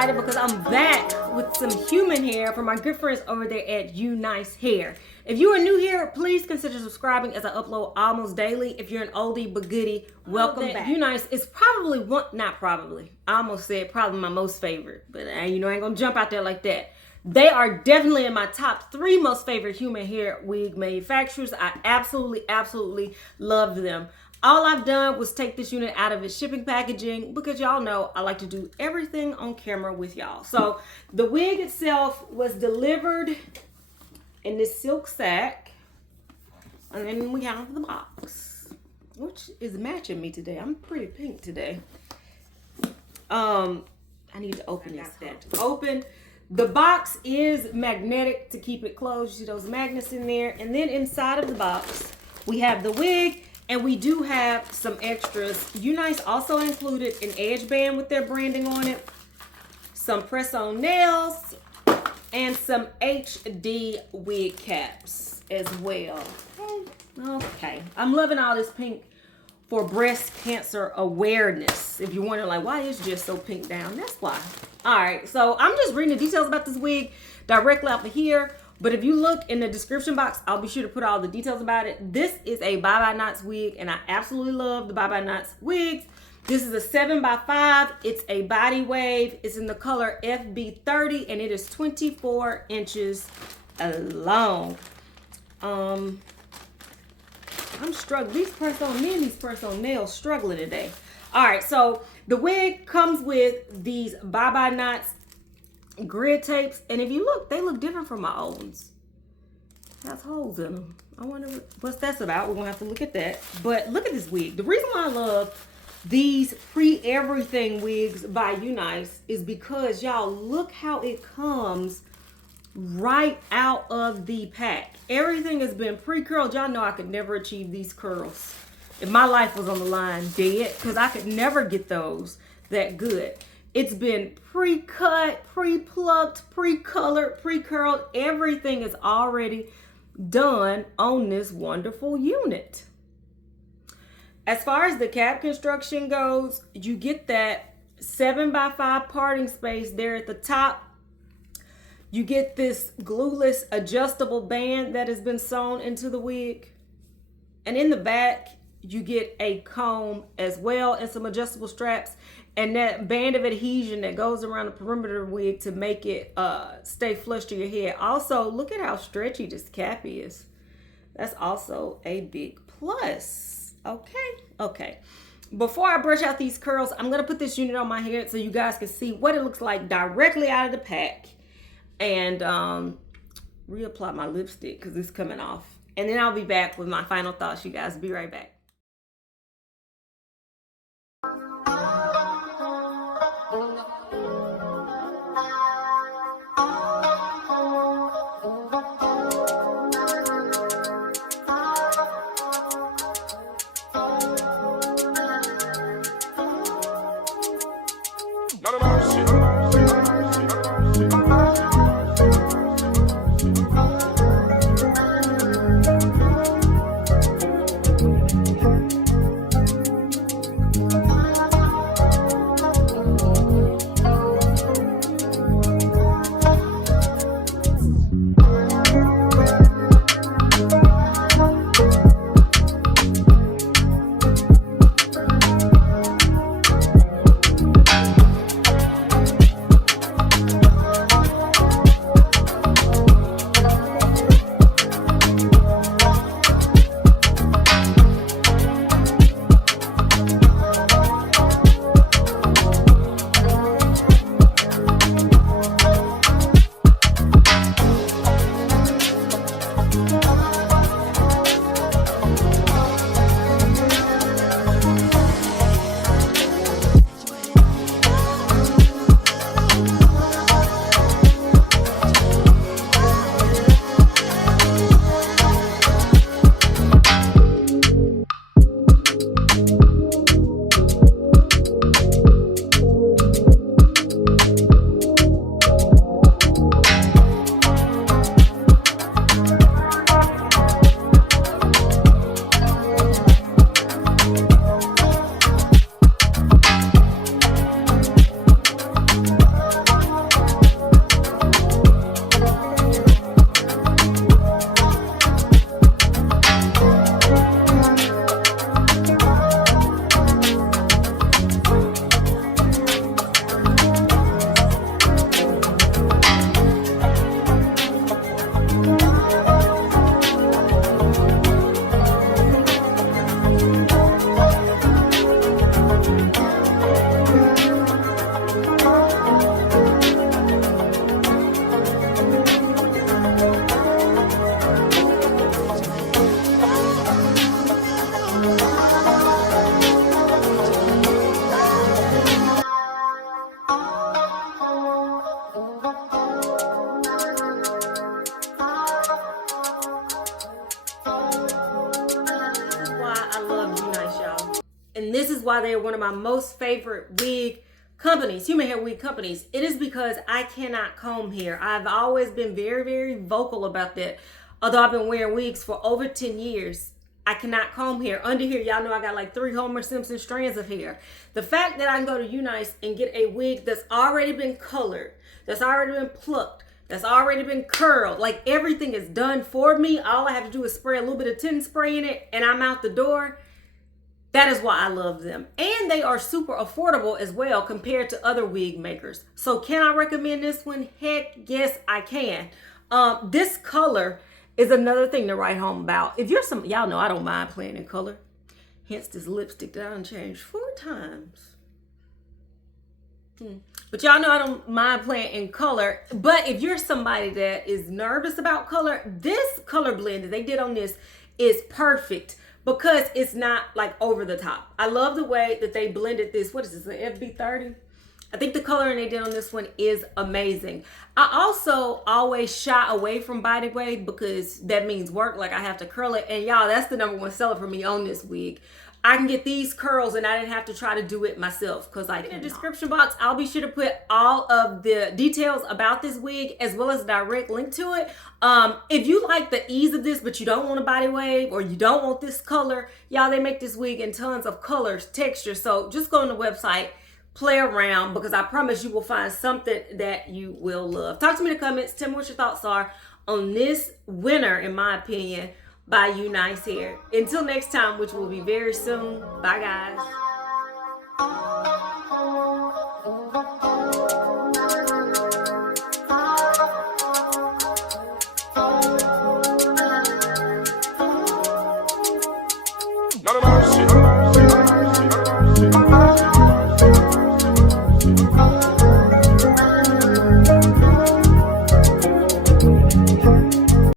excited because I'm back with some human hair from my good friends over there at UNiceHair. If you are new here, please consider subscribing as I upload almost daily. If you're an oldie but goodie, welcome back. UNice is probably I almost said probably my most favorite, but I ain't gonna jump out there like that. They are definitely in my top 3 most favorite human hair wig manufacturers. I absolutely love them. All I've done was take this unit out of its shipping packaging because y'all know I like to do everything on camera with y'all. So the wig itself was delivered in this silk sack. And then we have the box, which is matching me today. I'm pretty pink today. I need to open this. Open. The box is magnetic to keep it closed. You see those magnets in there. And then inside of the box, we have the wig. And we do have some extras. UNice also included an edge band with their branding on it, some press-on nails, and some HD wig caps as well. Okay, I'm loving all this pink for breast cancer awareness. If you're wondering, like, why is Jess so pink down? That's why. All right, so I'm just reading the details about this wig directly off of here. But if you look in the description box, I'll be sure to put all the details about it. This is a Bye Bye Knots wig, and I absolutely love the Bye Bye Knots wigs. This is a 7x5. It's a body wave. It's in the color FB30, and it is 24 inches long. I'm struggling. These press-on nails struggling today. All right, so the wig comes with these Bye Bye Knots grid tapes, and if you look, they look different from my old ones. Has holes in them. I wonder what that's about. We're gonna have to look at that. But look at this wig. The reason why I love these pre-everything wigs by UNice is because y'all look how it comes right out of the pack. Everything has been pre-curled. Y'all know I could never achieve these curls if my life was on the line, dead, because I could never get those that good. It's been pre-cut, pre-plucked, pre-colored, pre-curled. Everything is already done on this wonderful unit. As far as the cap construction goes, you get that 7x5 parting space there at the top. You get this glueless adjustable band that has been sewn into the wig. And in the back, you get a comb as well and some adjustable straps and that band of adhesion that goes around the perimeter of the wig to make it stay flush to your head. Also, look at how stretchy this cap is. That's also a big plus. Okay. Before I brush out these curls, I'm going to put this unit on my head so you guys can see what it looks like directly out of the pack. And reapply my lipstick because it's coming off. And then I'll be back with my final thoughts, you guys. Be right back. why they're one of my most favorite wig companies, human hair wig companies. It is because I cannot comb hair. I've always been very, very vocal about that. Although I've been wearing wigs for over 10 years, I cannot comb hair. Under here, y'all know I got like 3 Homer Simpson strands of hair. The fact that I can go to UNice and get a wig that's already been colored, that's already been plucked, that's already been curled, like everything is done for me. All I have to do is spray a little bit of tint spray in it and I'm out the door. That is why I love them. And they are super affordable as well compared to other wig makers. So can I recommend this one? Heck yes, I can. This color is another thing to write home about. If you're y'all know I don't mind playing in color. Hence this lipstick that I done changed 4 times. But y'all know I don't mind playing in color. But if you're somebody that is nervous about color, this color blend that they did on this is perfect because it's not like over the top. I love the way that they blended this. What is this, an FB30? I think the coloring they did on this one is amazing. I also always shy away from body wave because that means work. Like I have to curl it. And y'all, that's the #1 seller for me on this wig. I can get these curls and I didn't have to try to do it myself because in the description box, I'll be sure to put all of the details about this wig as well as a direct link to it. If you like the ease of this, but you don't want a body wave or you don't want this color, y'all, they make this wig in tons of colors, textures. So just go on the website, play around, because I promise you will find something that you will love. Talk to me in the comments. Tell me what your thoughts are on this winner, in my opinion, by UNiceHair. Until next time, which will be very soon. Bye, guys. None of